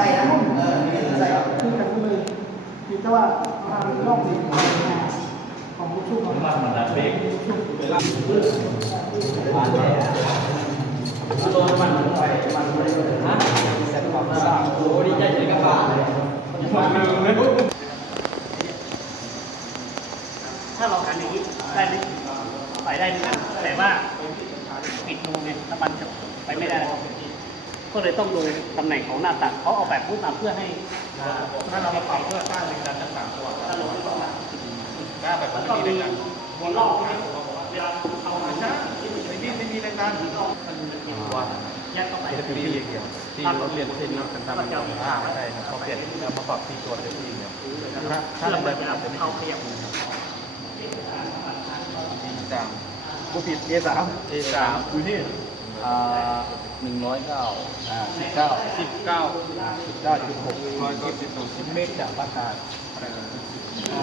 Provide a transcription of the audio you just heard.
ส่นะใส่คือกันเลยคิดว่าทางนอกดีของผู้ชุ่มของมันมันเบรกเวลาโดนมันไปมันไม่ได้ฮะเสร็จความทราบโอ้ดีใจเลยกับบ้านถ้าเรากันอย่างนี้ได้ไหมไปได้เหมือนกันแต่ว่าปิดมุมเนี่ยน้ำมันจะไปไม่ได้ก็เลยต้องดูตำแหน่งของหน้าตัดเขาเอาแบบพูดมาเพื่อให้ถ้าเรามาปรับเพื่อสร้างแรงดันทั้ง3ตัวถ้าเราไม่ต้องมาแบบมันมีแรงดันบนรอบเวลาเอามาช้าไม่มีแรงดันว่าแยกเข้าไปจะเป็นที่อย่างเดียวที่เราเรียนเช่นกันตามแบบใช่ครับพอเปลี่ยนแล้วมาปรับที่ตัวเป็นที่เดียวถ้าเราแบบเข้าขยับกูผิด A3 อยู่ที่109.6 110.6 เมตรจากปากกา